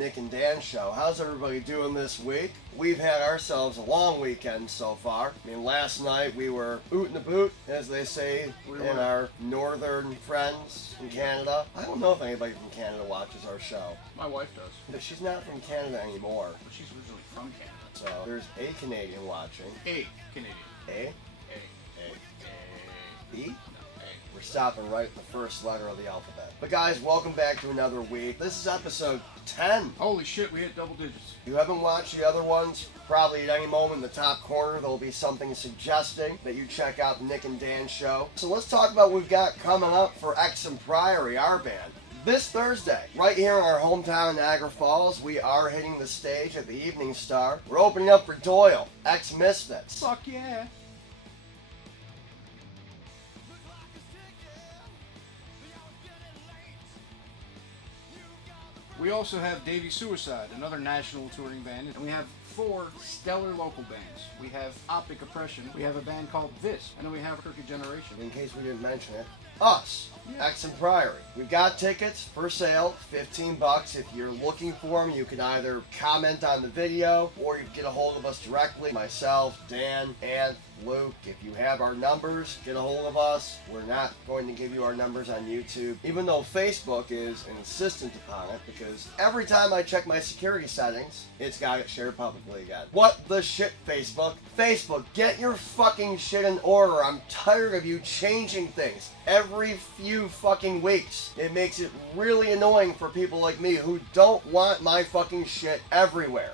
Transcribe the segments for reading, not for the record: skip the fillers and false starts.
Nick and Dan show. How's everybody doing this week? We've had ourselves a long weekend so far. I mean, last night we were ootin' the boot, as they say in our northern friends in Canada. I don't know if anybody from Canada watches our show. My wife does. But she's not from Canada anymore. But she's originally from Canada. So there's a Canadian watching. A Canadian. A? B? No, A. We're stopping right at the first letter of the alphabet. But guys, welcome back to another week. This is episode 10. Holy shit, we hit double digits. If you haven't watched the other ones, probably at any moment in the top corner there'll be something suggesting that you check out the Nick and Dan show. So let's talk about what we've got coming up for Exham Priory, our band. This Thursday, right here in our hometown, Niagara Falls, we are hitting the stage at the Evening Star. We're opening up for Doyle, ex-Misfits. Fuck yeah. We also have Davey Suicide, another national touring band, and we have 4 stellar local bands. We have Optic Oppression, we have a band called This, and then we have Crooked Generation. In case we didn't mention it, us, Exham Priory. We've got tickets for sale, $15. If you're looking for them, you can either comment on the video or you can get a hold of us directly. Myself, Dan, and Luke. If you have our numbers, get a hold of us. We're not going to give you our numbers on YouTube, even though Facebook is insistent upon it, because every time I check my security settings, it's got to get shared publicly again. What the shit, Facebook? Facebook, get your fucking shit in order. I'm tired of you changing things every few fucking weeks. It makes it really annoying for people like me who don't want my fucking shit everywhere.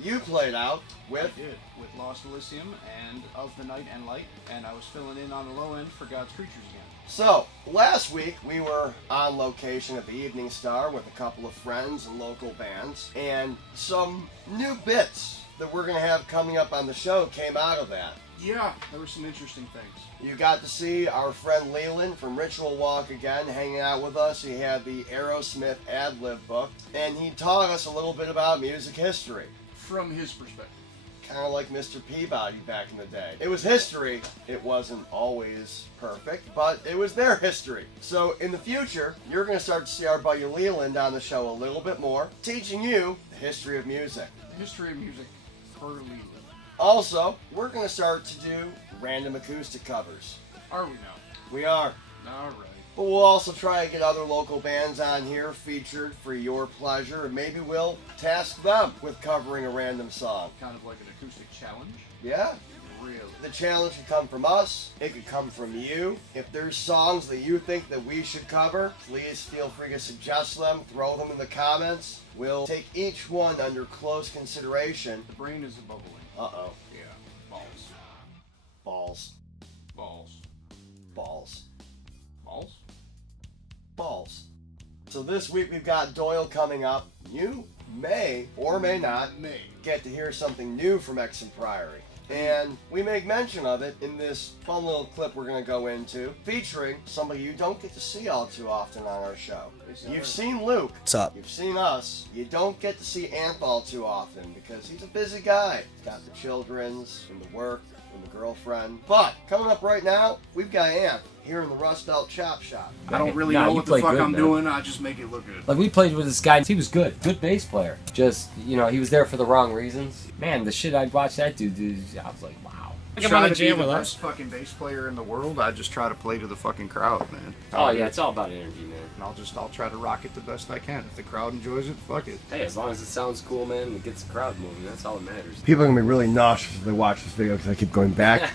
You played out with? I did, with Lost Elysium and Of the Night and Light, and I was filling in on the low end for God's Creatures again. So, last week we were on location at the Evening Star with a couple of friends and local bands, and some new bits that we're going to have coming up on the show came out of that. Yeah, there were some interesting things. You got to see our friend Leland from Ritual Walk again hanging out with us. He had the Aerosmith ad-lib book, and he taught us a little bit about music history. From his perspective. Kind of like Mr. Peabody back in the day. It was history. It wasn't always perfect, but it was their history. So in the future, you're going to start to see our buddy Leland on the show a little bit more, teaching you the history of music. The history of music per Leland. Also, we're going to start to do random acoustic covers. Are we now? We are. Alright. But we'll also try to get other local bands on here featured for your pleasure, and maybe we'll task them with covering a random song. Kind of like an acoustic challenge? Yeah. Really? The challenge could come from us, it could come from you. If there's songs that you think that we should cover, please feel free to suggest them, throw them in the comments. We'll take each one under close consideration. The brain is bubbling. Uh-oh. Yeah. Balls. Balls. Balls. Balls. Balls? Balls. So this week we've got Doyle coming up. You may or may not get to hear something new from Exham Priory. And we make mention of it in this fun little clip we're going to go into, featuring somebody you don't get to see all too often on our show. You've seen Luke. What's up? You've seen us. You don't get to see Anthol too often because he's a busy guy. He's got the children's and the work and the girlfriend. But coming up right now, we've got Anth here in the Rust Belt Chop Shop. I don't really Nah, know you what the played fuck good, I'm man. doing, I just make it look good. Like, we played with this guy. He was good. Good bass player. Just, you know, he was there for the wrong reasons. Man, the shit I'd watch that dude do, I was like, wow. Come on Try the to be jam the with best us. fucking bass player in the world. I just try to play to the fucking crowd, man. Oh, yeah, it's all about energy, man. And I'll try to rock it the best I can. If the crowd enjoys it, fuck it. Hey, as long as it sounds cool, man, and it gets the crowd moving, that's all that matters. People are going to be really nauseous if they watch this video because I keep going back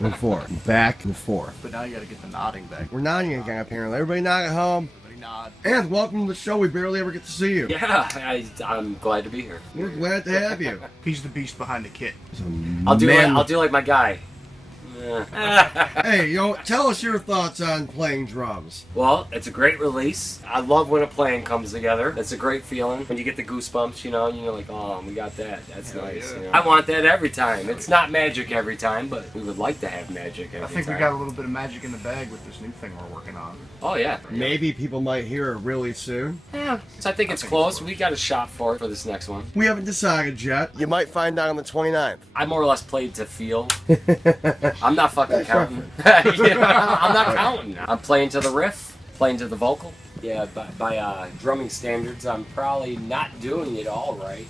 and forth, and back and forth. But now you gotta get the nodding back. We're nodding again, apparently. Everybody nod at home. Everybody nod. And welcome to the show. We barely ever get to see you. Yeah, I'm glad to be here. We're glad to have you. He's the beast behind the kit. I'll do like my guy. Hey, tell us your thoughts on playing drums. Well, it's a great release. I love when a plan comes together. It's a great feeling when you get the goosebumps, you're like, oh, we got that. That's nice. Yeah. I want that every time. It's not magic every time, but we would like to have magic every time. I think we got a little bit of magic in the bag with this new thing we're working on. Oh, yeah. Maybe people might hear it really soon. Yeah. So I think it's close. We got a shot for it for this next one. We haven't decided yet. You might find out on the 29th. I more or less played to feel. I'm not fucking counting. I'm not counting. I'm playing to the riff, playing to the vocal. Yeah, by drumming standards, I'm probably not doing it all right,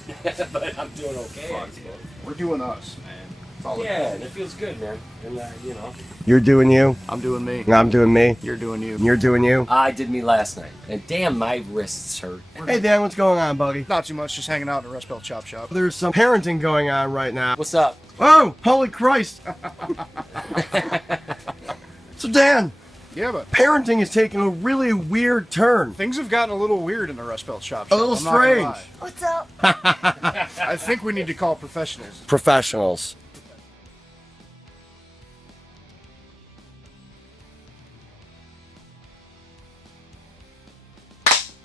but I'm doing okay. We're doing us, man. Yeah, and it feels good, man. And You're doing you. I'm doing me. I'm doing me. You're doing you. You're doing you. I did me last night, and damn, my wrists hurt. Hey Dan, what's going on, buddy? Not too much, just hanging out at a Rust Belt Chop Shop. There's some parenting going on right now. What's up? Oh, holy Christ! So Dan, Yeah, but parenting is taking a really weird turn. things have gotten a little weird in the Rust Belt Chop Shop. A little I'm not gonna strange. lie. What's up? I think we need to call professionals. Professionals.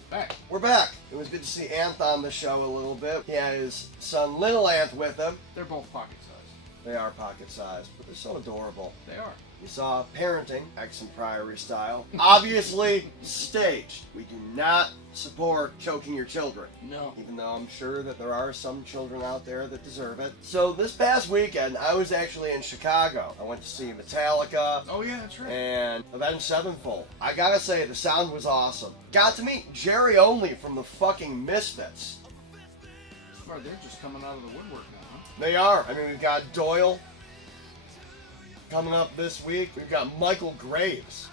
Back. We're back. It was good to see Anth on the show a little bit. He had his son Little Anth with him. They're both pocket size. They are pocket sized, but they're so adorable. They are. We saw parenting, Exham Priory style. Obviously staged. We do not support choking your children. No. Even though I'm sure that there are some children out there that deserve it. So this past weekend, I was actually in Chicago. I went to see Metallica Oh yeah, that's right. and Avenged Sevenfold. I gotta say, the sound was awesome. Got to meet Jerry Only from the fucking Misfits. Bro, they're just coming out of the woodwork now, huh? They are. I mean, we've got Doyle coming up this week. We've got Michael Graves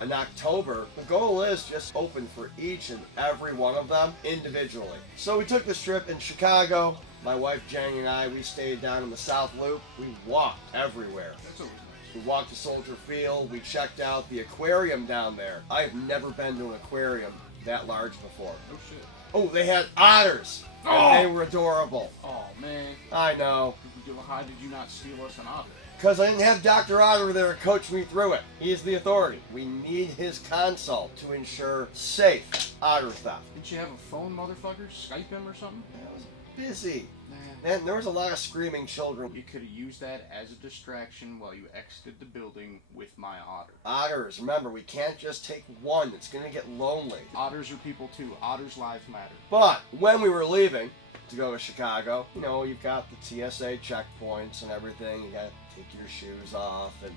in October. The goal is just open for each and every one of them individually. So we took this trip in Chicago. My wife Jenny and I, we stayed down in the South Loop. We walked everywhere. That's always nice. We walked to Soldier Field. We checked out the aquarium down there. I've never been to an aquarium that large before. Oh shit. Oh, they had otters. Oh! And they were adorable. Oh man. I know. How did you not steal us an otter? Because I didn't have Dr. Otter there to coach me through it. He's the authority. We need his consult to ensure safe otter theft. Didn't you have a phone, motherfucker? Skype him or something? I was busy. Nah. Man, there was a lot of screaming children. You could have used that as a distraction while you exited the building with my otter. Otters, remember, we can't just take one. It's going to get lonely. Otters are people too. Otters' lives matter. But when we were leaving to go to Chicago, you've got the TSA checkpoints and everything. You got to take your shoes off and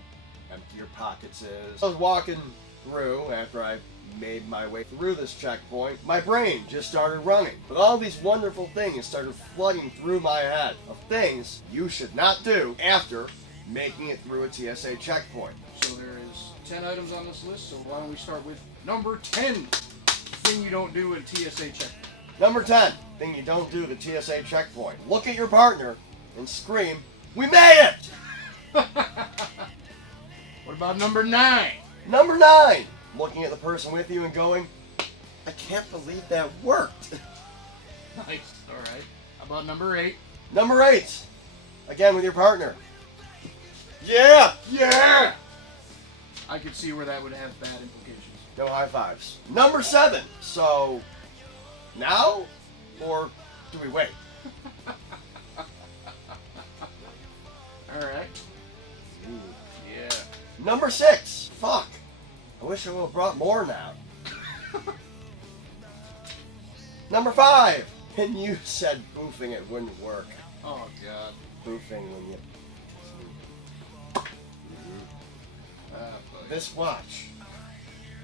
empty your pockets. I was walking through after I made my way through this checkpoint. My brain just started running. But all these wonderful things started flooding through my head of things you should not do after making it through a TSA checkpoint. So there is 10 items on this list, so why don't we start with number 10. Thing you don't do at TSA checkpoint. Number 10, thing you don't do at the TSA checkpoint. Look at your partner and scream, "We made it!" What about number 9? Number 9, looking at the person with you and going, "I can't believe that worked." Nice. Alright. How about number 8? Number 8, again with your partner. "Yeah! Yeah!" I could see where that would have bad implications. No high fives. Number 7, so now or do we wait? Alright. Yeah. Number 6, fuck. I wish I would have brought more now. Number 5, and you said boofing it wouldn't work. Oh god. Boofing when you... Buddy. This watch.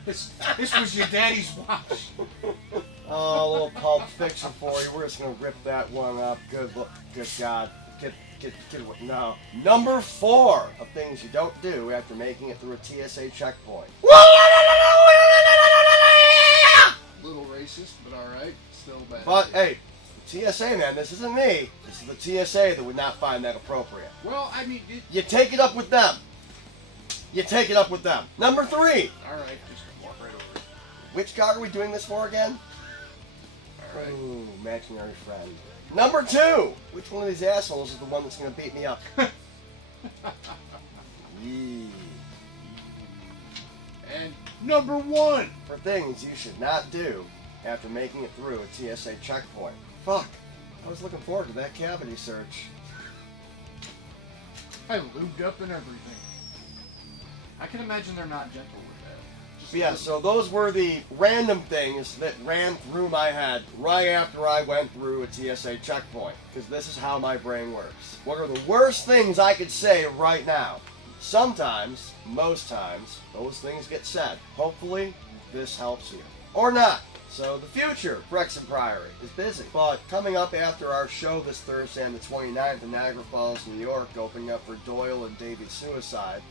This was your daddy's watch. Oh, a little Pulp Fiction for you. We're just gonna rip that one up. Good look. Good God. Get away. No. Number 4 of things you don't do after making it through a TSA checkpoint. Little racist, but alright. Still bad. But hey, TSA man, this isn't me. This is the TSA that would not find that appropriate. Well, I mean, You take it up with them. You take it up with them. Number 3. alright, just walk right over it. Which card are we doing this for again? Alright. Ooh, imaginary friend. Number 2. Which one of these assholes is the one that's going to beat me up? Yee. And number 1. For things you should not do after making it through a TSA checkpoint. Fuck. I was looking forward to that cavity search. I lubed up and everything. I can imagine they're not gentle with that. But yeah, so those were the random things that ran through my head right after I went through a TSA checkpoint. Because this is how my brain works. What are the worst things I could say right now? Sometimes, most times, those things get said. Hopefully, this helps you. Or not. So the future for Exham Priory is busy. But coming up after our show this Thursday on the 29th in Niagara Falls, New York, opening up for Doyle and Davey Suicide.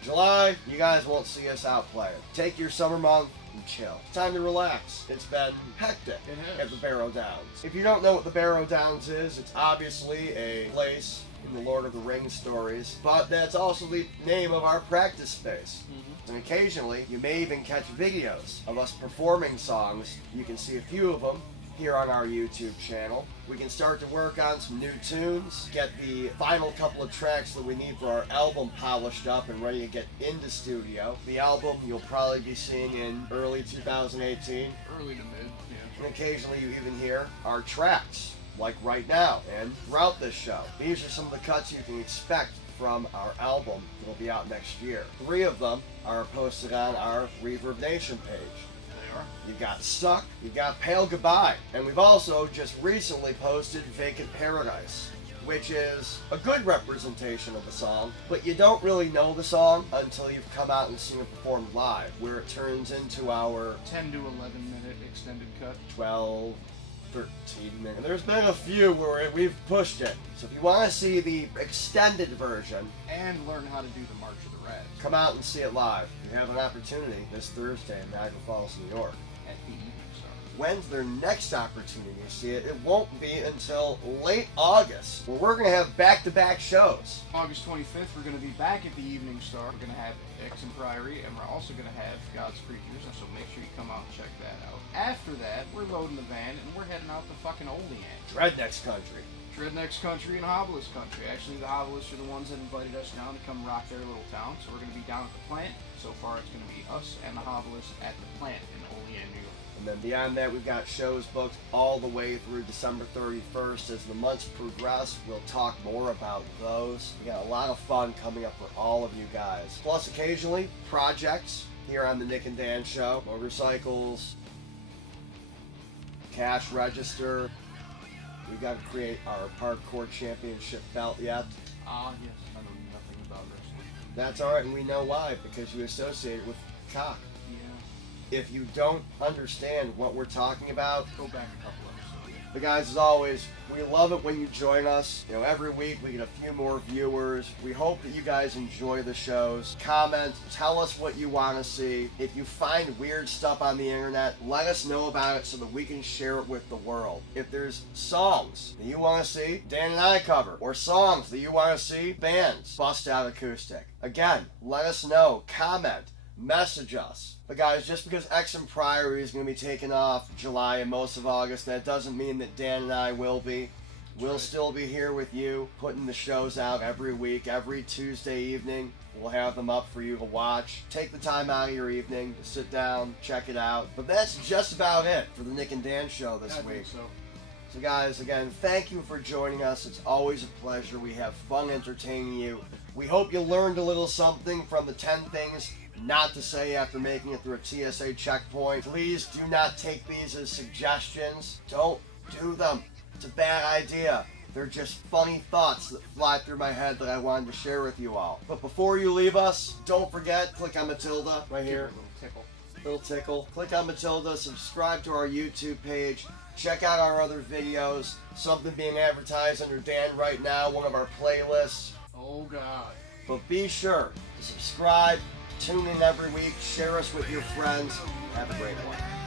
July, you guys won't see us out playing. Take your summer month and chill. It's time to relax. It's been hectic at the Barrow Downs. If you don't know what the Barrow Downs is, it's obviously a place in the Lord of the Rings stories, but that's also the name of our practice space. And occasionally, you may even catch videos of us performing songs. You can see a few of them here on our YouTube channel. We can start to work on some new tunes, get the final couple of tracks that we need for our album polished up and ready to get into studio. The album you'll probably be seeing in early 2018. Early to mid, yeah. And occasionally you even hear our tracks, like right now and throughout this show. These are some of the cuts you can expect from our album that will be out next year. 3 of them are posted on our Reverb Nation page. You've got Suck, you've got Pale Goodbye, and we've also just recently posted Vacant Paradise, which is a good representation of the song, but you don't really know the song until you've come out and seen it performed live, where it turns into our 10 to 11 minute extended cut. 12, 13 minutes. And there's been a few where we've pushed it. So if you want to see the extended version and learn how to do the March of the Rats, come out and see it live. You have an opportunity this Thursday in Niagara Falls, New York. at the Evening Star. When's their next opportunity to see it? It won't be until late August, where we're going to have back-to-back shows. August 25th, we're going to be back at the Evening Star. We're going to have Exham Priory, and we're also going to have God's Creatures, and so make sure you come out and check that out. After that, we're loading the van, and we're heading out to fucking Olean. Dreadnext Country. Dreadnext Country and Hobblist Country. Actually, the Hobblists are the ones that invited us down to come rock their little town, so we're going to be down at the plant. So far, it's going to be us and the Hobblists at the plant in Olean, New York. And then beyond that, we've got shows booked all the way through December 31st. As the months progress, we'll talk more about those. We got a lot of fun coming up for all of you guys. Plus, occasionally, projects here on the Nick and Dan Show. Motorcycles, cash register. We've got to create our parkour championship belt yet. Ah, yes. I know nothing about wrestling. That's alright, and we know why, because you associate it with cock. Yeah. If you don't understand what we're talking about, Go back a couple episodes. but guys, as always, we love it when you join us. You know, every week we get a few more viewers. We hope that you guys enjoy the shows. Comment, tell us what you want to see. If you find weird stuff on the internet, let us know about it so that we can share it with the world. If there's songs that you want to see Dan and I cover, or songs that you want to see bands bust out acoustic, again, let us know. Comment. Message us. But guys, just because Exham Priory is going to be taking off July and most of August, that doesn't mean that Dan and I will be. We'll still be here with you, putting the shows out every week, every Tuesday evening. We'll have them up for you to watch. Take the time out of your evening to sit down, check it out. But that's just about it for the Nick and Dan Show this week. So guys, again, thank you for joining us. It's always a pleasure. We have fun entertaining you. We hope you learned a little something from the 10 things not to say after making it through a TSA checkpoint. Please do not take these as suggestions. Don't do them. It's a bad idea. They're just funny thoughts that fly through my head that I wanted to share with you all. But before you leave us, don't forget, click on Matilda right here. Little tickle. Click on Matilda, subscribe to our YouTube page, check out our other videos, something being advertised under Dan right now, one of our playlists. Oh God. But be sure to subscribe, tune in every week, share us with your friends. Have a great one.